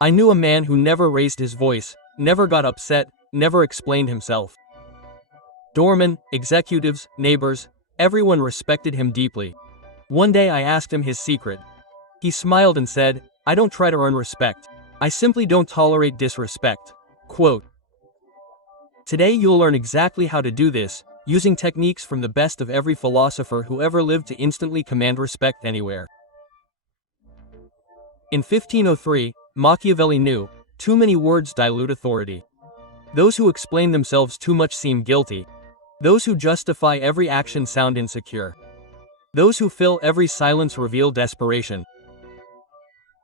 I knew a man who never raised his voice, never got upset, never explained himself. Doormen, executives, neighbors, everyone respected him deeply. One day I asked him his secret. He smiled and said, "I don't try to earn respect. I simply don't tolerate disrespect." Quote. Today you'll learn exactly how to do this, using techniques from the best of every philosopher who ever lived to instantly command respect anywhere. In 1503, Machiavelli knew, too many words dilute authority. Those who explain themselves too much seem guilty. Those who justify every action sound insecure. Those who fill every silence reveal desperation.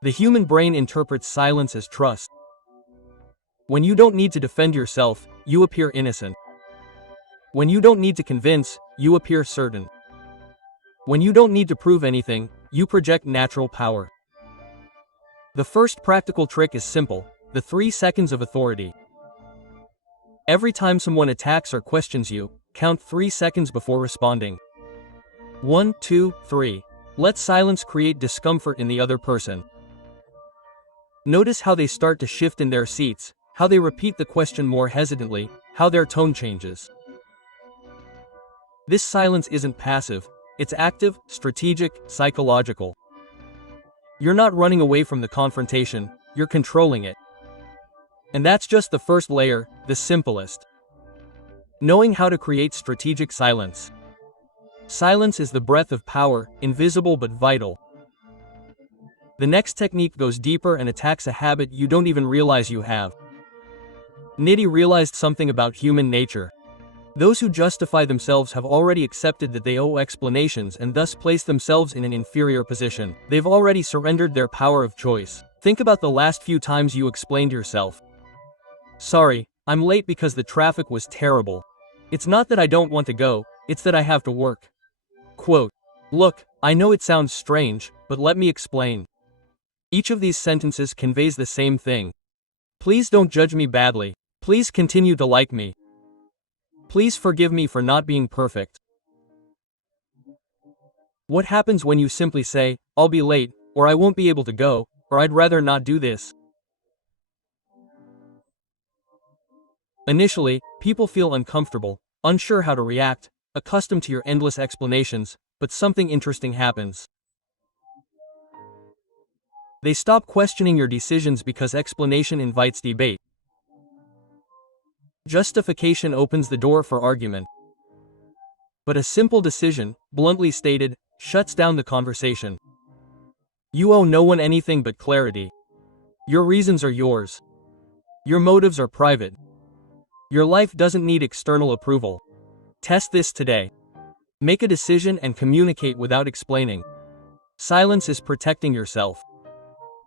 The human brain interprets silence as trust. When you don't need to defend yourself, you appear innocent. When you don't need to convince, you appear certain. When you don't need to prove anything, you project natural power. The first practical trick is simple: the 3 seconds of authority. Every time someone attacks or questions you, count 3 seconds before responding. 1, 2, 3. Let silence create discomfort in the other person. Notice how they start to shift in their seats, how they repeat the question more hesitantly, how their tone changes. This silence isn't passive, it's active, strategic, psychological. You're not running away from the confrontation, you're controlling it. And that's just the first layer, the simplest. Knowing how to create strategic silence. Silence is the breath of power, invisible but vital. The next technique goes deeper and attacks a habit you don't even realize you have. Nietzsche realized something about human nature. Those who justify themselves have already accepted that they owe explanations and thus place themselves in an inferior position. They've already surrendered their power of choice. Think about the last few times you explained yourself. "Sorry, I'm late because the traffic was terrible. It's not that I don't want to go, it's that I have to work." Quote. Look, I know it sounds strange, but let me explain. Each of these sentences conveys the same thing. Please don't judge me badly. Please continue to like me. Please forgive me for not being perfect. What happens when you simply say, "I'll be late," or "I won't be able to go," or "I'd rather not do this"? Initially, people feel uncomfortable, unsure how to react, accustomed to your endless explanations, but something interesting happens. They stop questioning your decisions because explanation invites debate. Justification opens the door for argument. But a simple decision, bluntly stated, shuts down the conversation. You owe no one anything but clarity. Your reasons are yours. Your motives are private. Your life doesn't need external approval. Test this today. Make a decision and communicate without explaining. Silence is protecting yourself.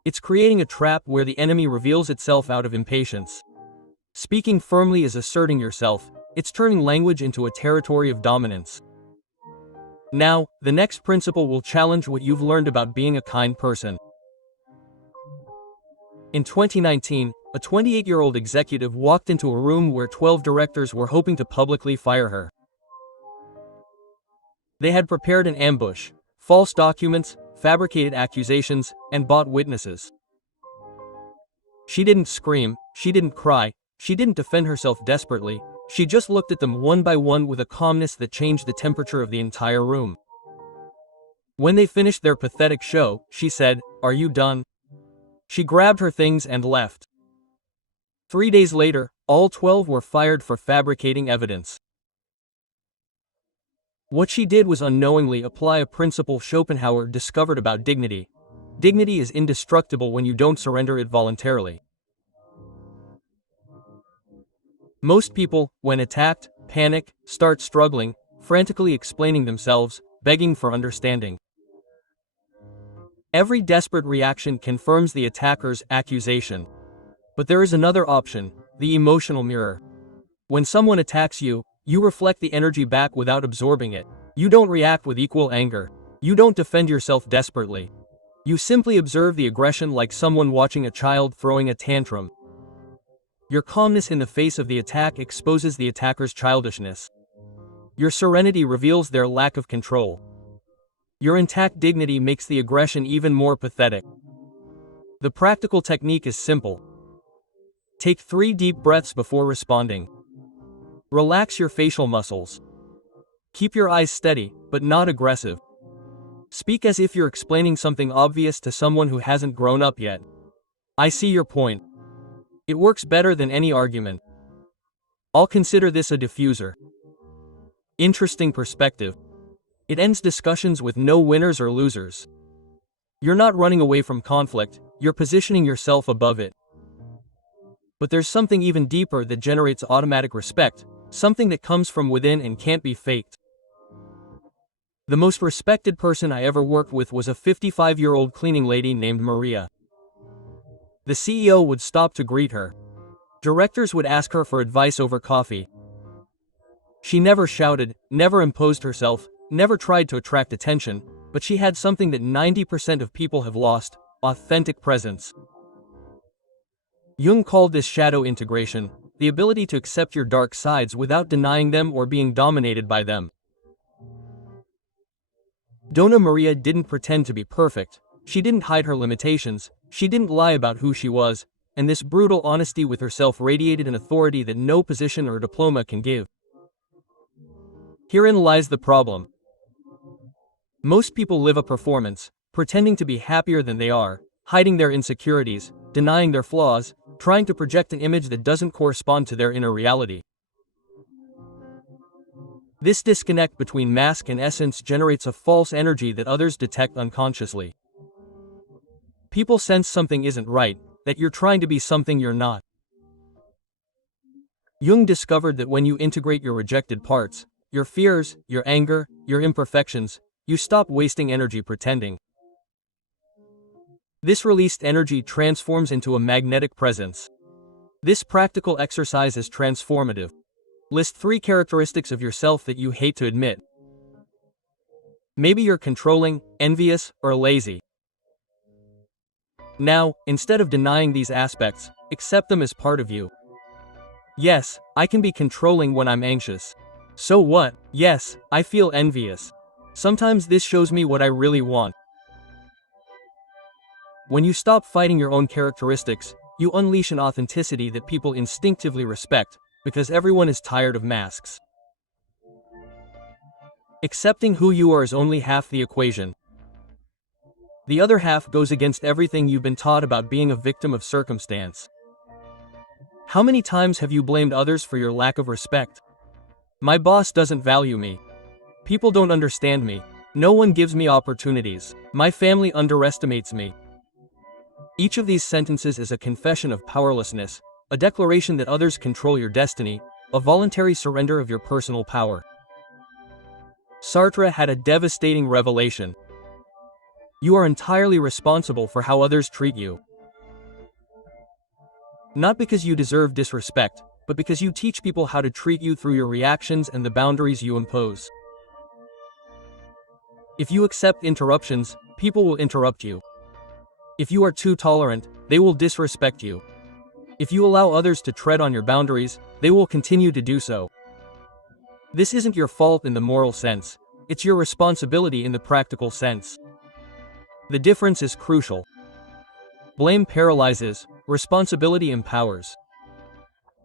It's creating a trap where the enemy reveals itself out of impatience. Speaking firmly is asserting yourself, it's turning language into a territory of dominance. Now, the next principle will challenge what you've learned about being a kind person. In 2019, a 28-year-old executive walked into a room where 12 directors were hoping to publicly fire her. They had prepared an ambush, false documents, fabricated accusations, and bought witnesses. She didn't scream, she didn't cry, she didn't defend herself desperately, she just looked at them one by one with a calmness that changed the temperature of the entire room. When they finished their pathetic show, she said, "Are you done?" She grabbed her things and left. 3 days later, all 12 were fired for fabricating evidence. What she did was unknowingly apply a principle Schopenhauer discovered about dignity. Dignity is indestructible when you don't surrender it voluntarily. Most people, when attacked, panic, start struggling, frantically explaining themselves, begging for understanding. Every desperate reaction confirms the attacker's accusation. But there is another option, the emotional mirror. When someone attacks you, you reflect the energy back without absorbing it. You don't react with equal anger. You don't defend yourself desperately. You simply observe the aggression like someone watching a child throwing a tantrum. Your calmness in the face of the attack exposes the attacker's childishness. Your serenity reveals their lack of control. Your intact dignity makes the aggression even more pathetic. The practical technique is simple. Take 3 deep breaths before responding. Relax your facial muscles. Keep your eyes steady, but not aggressive. Speak as if you're explaining something obvious to someone who hasn't grown up yet. I see your point. It works better than any argument. I'll consider this a diffuser. Interesting perspective. It ends discussions with no winners or losers. You're not running away from conflict, you're positioning yourself above it. But there's something even deeper that generates automatic respect, something that comes from within and can't be faked. The most respected person I ever worked with was a 55-year-old cleaning lady named Maria. The CEO would stop to greet her. Directors would ask her for advice over coffee. She never shouted, never imposed herself, never tried to attract attention, but she had something that 90% of people have lost: authentic presence. Jung called this shadow integration, the ability to accept your dark sides without denying them or being dominated by them. Donna Maria didn't pretend to be perfect, she didn't hide her limitations, she didn't lie about who she was, and this brutal honesty with herself radiated an authority that no position or diploma can give. Herein lies the problem. Most people live a performance, pretending to be happier than they are, hiding their insecurities, denying their flaws, trying to project an image that doesn't correspond to their inner reality. This disconnect between mask and essence generates a false energy that others detect unconsciously. People sense something isn't right, that you're trying to be something you're not. Jung discovered that when you integrate your rejected parts, your fears, your anger, your imperfections, you stop wasting energy pretending. This released energy transforms into a magnetic presence. This practical exercise is transformative. List 3 characteristics of yourself that you hate to admit. Maybe you're controlling, envious, or lazy. Now, instead of denying these aspects, accept them as part of you. Yes, I can be controlling when I'm anxious. So what? Yes, I feel envious. Sometimes this shows me what I really want. When you stop fighting your own characteristics, you unleash an authenticity that people instinctively respect, because everyone is tired of masks. Accepting who you are is only half the equation. The other half goes against everything you've been taught about being a victim of circumstance. How many times have you blamed others for your lack of respect? My boss doesn't value me. People don't understand me. No one gives me opportunities. My family underestimates me. Each of these sentences is a confession of powerlessness, a declaration that others control your destiny, a voluntary surrender of your personal power. Sartre had a devastating revelation. You are entirely responsible for how others treat you. Not because you deserve disrespect, but because you teach people how to treat you through your reactions and the boundaries you impose. If you accept interruptions, people will interrupt you. If you are too tolerant, they will disrespect you. If you allow others to tread on your boundaries, they will continue to do so. This isn't your fault in the moral sense, it's your responsibility in the practical sense. The difference is crucial. Blame paralyzes, responsibility empowers.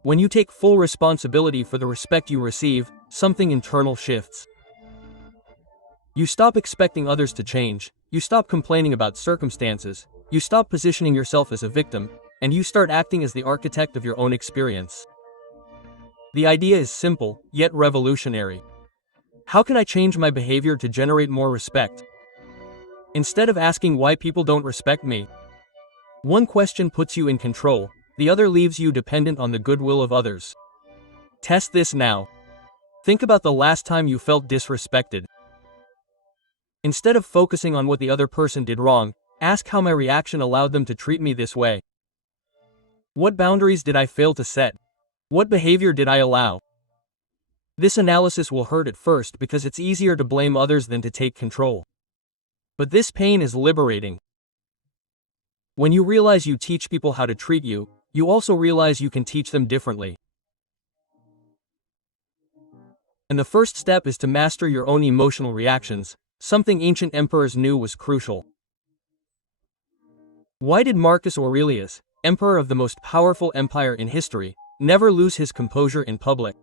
When you take full responsibility for the respect you receive, something internal shifts. You stop expecting others to change, you stop complaining about circumstances, you stop positioning yourself as a victim, and you start acting as the architect of your own experience. The idea is simple, yet revolutionary. How can I change my behavior to generate more respect? Instead of asking why people don't respect me, one question puts you in control, the other leaves you dependent on the goodwill of others. Test this now. Think about the last time you felt disrespected. Instead of focusing on what the other person did wrong, ask how my reaction allowed them to treat me this way. What boundaries did I fail to set? What behavior did I allow? This analysis will hurt at first because it's easier to blame others than to take control. But this pain is liberating. When you realize you teach people how to treat you, you also realize you can teach them differently. And the first step is to master your own emotional reactions, something ancient emperors knew was crucial. Why did Marcus Aurelius, emperor of the most powerful empire in history, never lose his composure in public?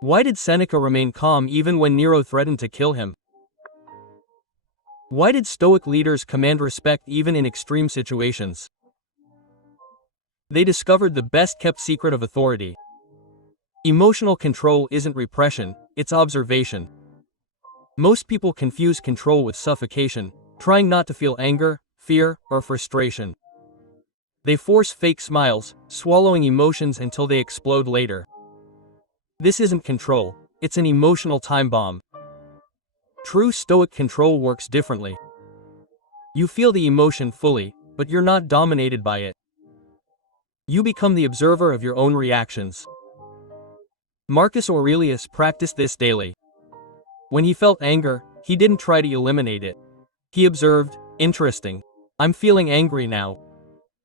Why did Seneca remain calm even when Nero threatened to kill him? Why did Stoic leaders command respect even in extreme situations? They discovered the best-kept secret of authority. Emotional control isn't repression, it's observation. Most people confuse control with suffocation, trying not to feel anger, fear, or frustration. They force fake smiles, swallowing emotions until they explode later. This isn't control, it's an emotional time bomb. True Stoic control works differently. You feel the emotion fully, but you're not dominated by it. You become the observer of your own reactions. Marcus Aurelius practiced this daily. When he felt anger, he didn't try to eliminate it. He observed, interesting. I'm feeling angry now.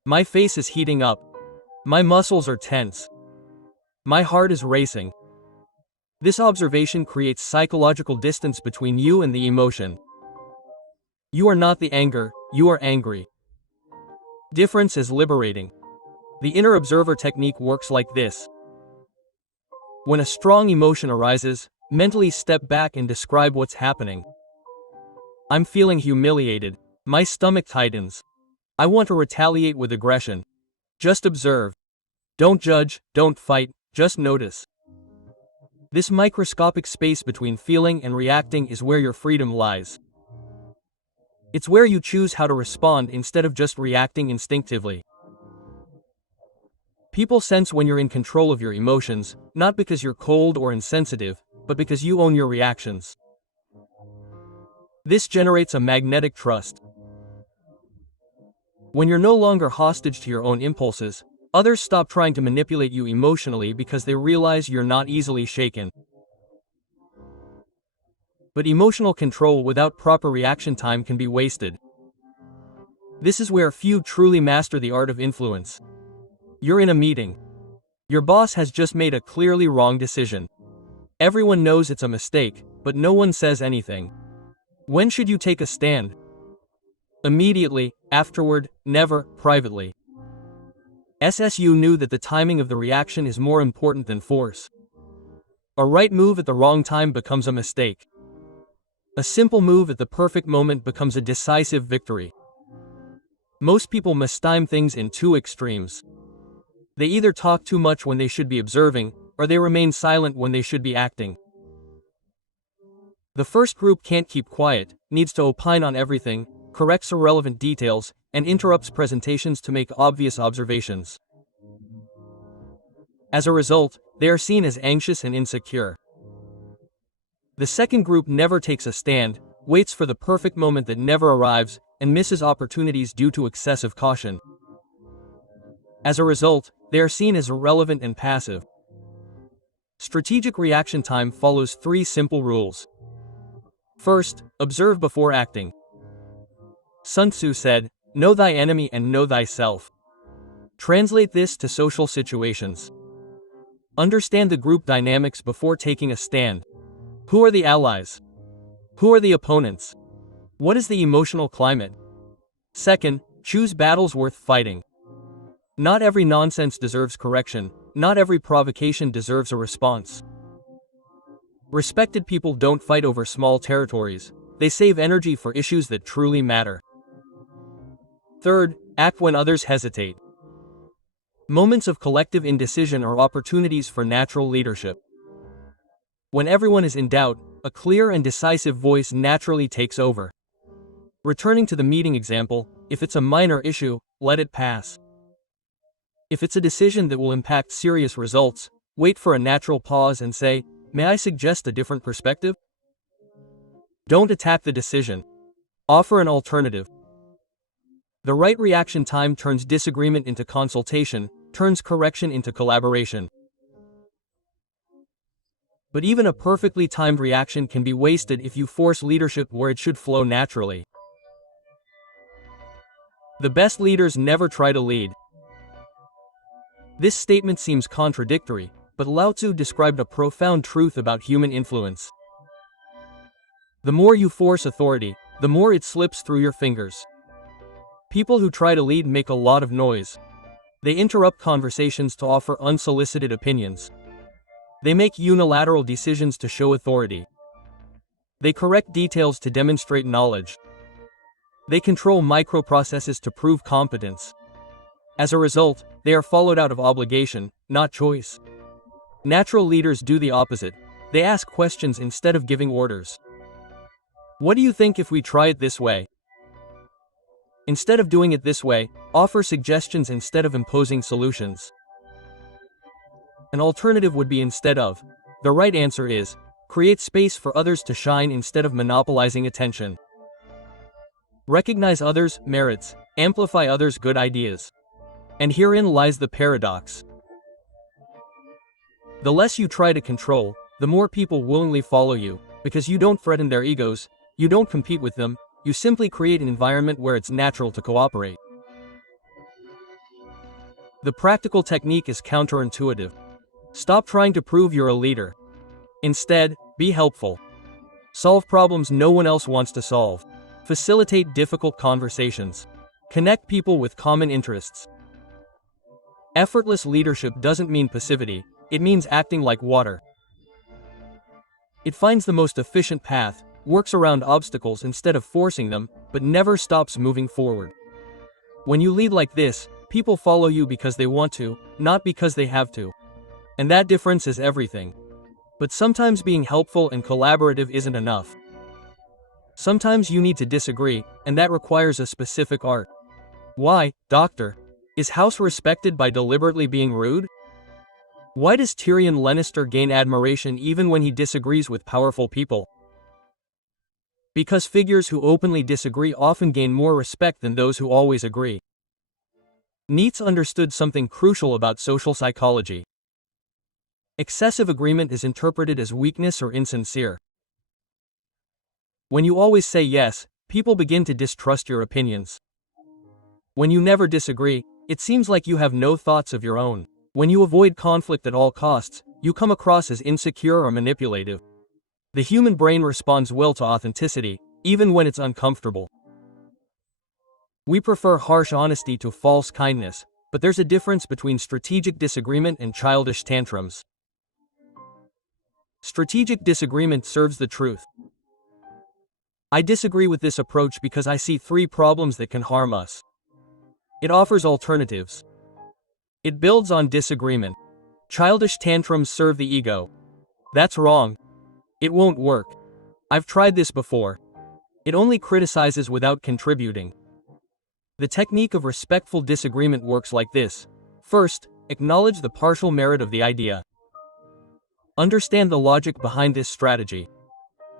My face is heating up. My muscles are tense. My heart is racing. This observation creates psychological distance between you and the emotion. You are not the anger, you are angry. Difference is liberating. The inner observer technique works like this. When a strong emotion arises, mentally step back and describe what's happening. I'm feeling humiliated. My stomach tightens. I want to retaliate with aggression. Just observe. Don't judge, don't fight, just notice. This microscopic space between feeling and reacting is where your freedom lies. It's where you choose how to respond instead of just reacting instinctively. People sense when you're in control of your emotions, not because you're cold or insensitive, but because you own your reactions. This generates a magnetic trust. When you're no longer hostage to your own impulses, others stop trying to manipulate you emotionally because they realize you're not easily shaken. But emotional control without proper reaction time can be wasted. This is where few truly master the art of influence. You're in a meeting. Your boss has just made a clearly wrong decision. Everyone knows it's a mistake, but no one says anything. When should you take a stand? Immediately, afterward, never, privately. SSU knew that the timing of the reaction is more important than force. A right move at the wrong time becomes a mistake. A simple move at the perfect moment becomes a decisive victory. Most people mistime things in two extremes. They either talk too much when they should be observing, or they remain silent when they should be acting. The first group can't keep quiet, needs to opine on everything, corrects irrelevant details, and interrupts presentations to make obvious observations. As a result, they are seen as anxious and insecure. The second group never takes a stand, waits for the perfect moment that never arrives, and misses opportunities due to excessive caution. As a result, they are seen as irrelevant and passive. Strategic reaction time follows three simple rules. First, observe before acting. Sun Tzu said, "Know thy enemy and know thyself." Translate this to social situations. Understand the group dynamics before taking a stand. Who are the allies? Who are the opponents? What is the emotional climate? Second, choose battles worth fighting. Not every nonsense deserves correction, not every provocation deserves a response. Respected people don't fight over small territories, they save energy for issues that truly matter. Third, act when others hesitate. Moments of collective indecision are opportunities for natural leadership. When everyone is in doubt, a clear and decisive voice naturally takes over. Returning to the meeting example, if it's a minor issue, let it pass. If it's a decision that will impact serious results, wait for a natural pause and say, "May I suggest a different perspective?" Don't attack the decision. Offer an alternative. The right reaction time turns disagreement into consultation, turns correction into collaboration. But even a perfectly timed reaction can be wasted if you force leadership where it should flow naturally. The best leaders never try to lead. This statement seems contradictory, but Lao Tzu described a profound truth about human influence. The more you force authority, the more it slips through your fingers. People who try to lead make a lot of noise. They interrupt conversations to offer unsolicited opinions. They make unilateral decisions to show authority. They correct details to demonstrate knowledge. They control microprocesses to prove competence. As a result, they are followed out of obligation, not choice. Natural leaders do the opposite. They ask questions instead of giving orders. What do you think if we try it this way? Instead of doing it this way, offer suggestions instead of imposing solutions. An alternative would be instead of. The right answer is, create space for others to shine instead of monopolizing attention. Recognize others' merits, amplify others' good ideas. And herein lies the paradox. The less you try to control, the more people willingly follow you, because you don't threaten their egos, you don't compete with them, you simply create an environment where it's natural to cooperate. The practical technique is counterintuitive. Stop trying to prove you're a leader. Instead, be helpful. Solve problems no one else wants to solve. Facilitate difficult conversations. Connect people with common interests. Effortless leadership doesn't mean passivity, it means acting like water. It finds the most efficient path, works around obstacles instead of forcing them, but never stops moving forward. When you lead like this, people follow you because they want to, not because they have to. And that difference is everything. But sometimes being helpful and collaborative isn't enough. Sometimes you need to disagree, and that requires a specific art. Why, doctor? Is House respected by deliberately being rude? Why does Tyrion Lannister gain admiration even when he disagrees with powerful people? Because figures who openly disagree often gain more respect than those who always agree. Nietzsche understood something crucial about social psychology. Excessive agreement is interpreted as weakness or insincere. When you always say yes, people begin to distrust your opinions. When you never disagree, it seems like you have no thoughts of your own. When you avoid conflict at all costs, you come across as insecure or manipulative. The human brain responds well to authenticity, even when it's uncomfortable. We prefer harsh honesty to false kindness, but there's a difference between strategic disagreement and childish tantrums. Strategic disagreement serves the truth. I disagree with this approach because I see 3 problems that can harm us. It offers alternatives. It builds on disagreement. Childish tantrums serve the ego. That's wrong. It won't work. I've tried this before. It only criticizes without contributing. The technique of respectful disagreement works like this. First, acknowledge the partial merit of the idea. Understand the logic behind this strategy.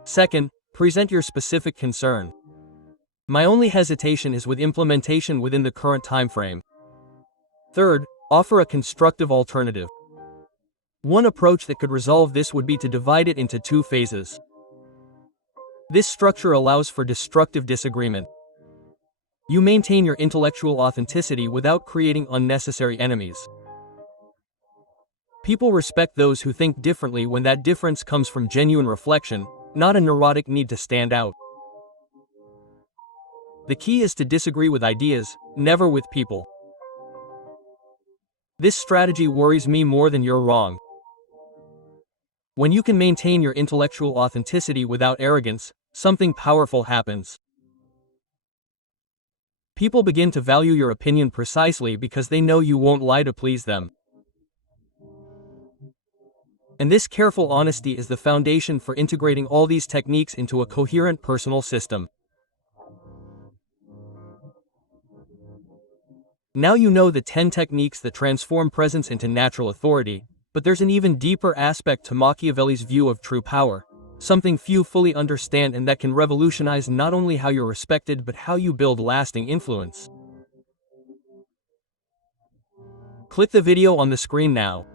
Second, present your specific concern. My only hesitation is with implementation within the current time frame. Third, offer a constructive alternative. One approach that could resolve this would be to divide it into 2 phases. This structure allows for destructive disagreement. You maintain your intellectual authenticity without creating unnecessary enemies. People respect those who think differently when that difference comes from genuine reflection, not a neurotic need to stand out. The key is to disagree with ideas, never with people. This strategy worries me more than you're wrong. When you can maintain your intellectual authenticity without arrogance, something powerful happens. People begin to value your opinion precisely because they know you won't lie to please them. And this careful honesty is the foundation for integrating all these techniques into a coherent personal system. Now you know the 10 techniques that transform presence into natural authority, but there's an even deeper aspect to Machiavelli's view of true power, something few fully understand and that can revolutionize not only how you're respected but how you build lasting influence. Click the video on the screen now.